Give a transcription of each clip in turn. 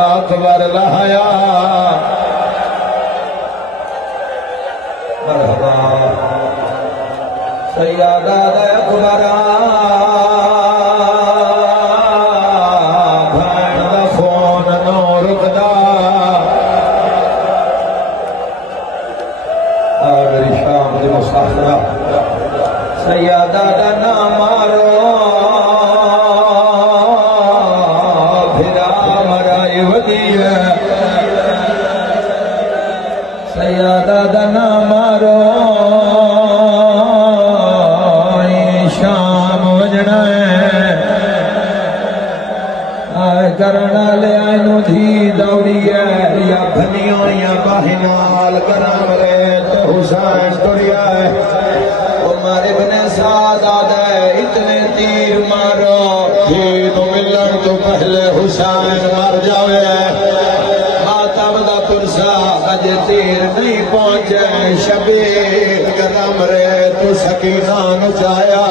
اکبر لہیا مرحبا سیادہ اکبر بھین the phone نو رکدا میری شام دی مسافرہ سیادہ دا نام مارو سیادہ دا نام مارو شام وجنا ہے آئے کرنا لے آئے نو دھی دوڑی ہے یا بھنیوں یا باہنال کرم رے تو حسین توڑیا ہے عمر ابن سعد آدھے اتنے تیر مارو دین ملن تو پہلے حسین مر جاوے اج تیر نہیں پہنچے شبیر کرم رے تو سکینہ نچایا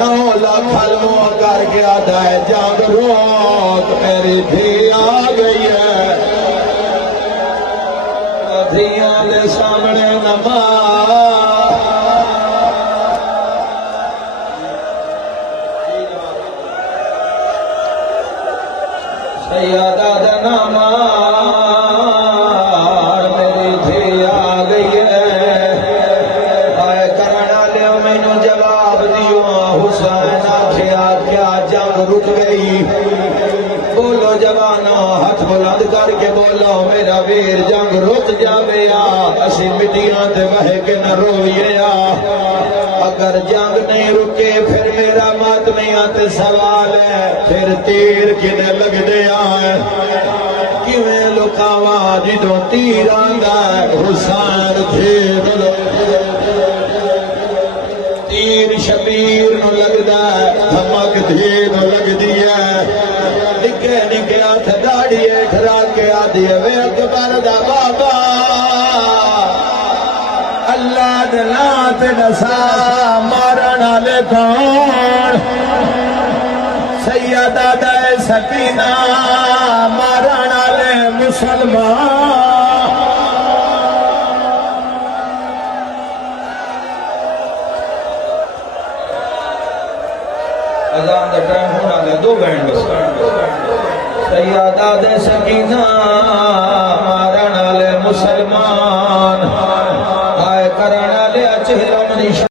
9 لاکھ علموں کر کے آدھا ہے جاگ روت میری دھی آ گئی ہے دھیاں دے سامنے نماز سیادہ دا نامہ رک گئی بولو جوانو ہاتھ بلند کر کے بولو میرا ویر جنگ رک جاوے اسی مٹیاں تے بہے کے نہ روئیے اگر جنگ نہیں رکے پھر میرا ماتمیاں تے سوال ہے پھر تیر کنے لگ دیا ہے کیویں لکاوا جدوں تیر آندا ہے حسین تیر شبیر نو لگدا ہے دھمک دھی نو لگ دی ہے نکے نکے ہاتھ داڑیے ٹھرا کے آدھی وے اکبر دا بابا اللہ دلات نسا مارن والے کون سیدہ دا سکینہ مارن والے مسلمان اذان دا ٹائم ہونا لے 2 بینڈ بس سیادہ دے سکینہ مارن والے مسلمان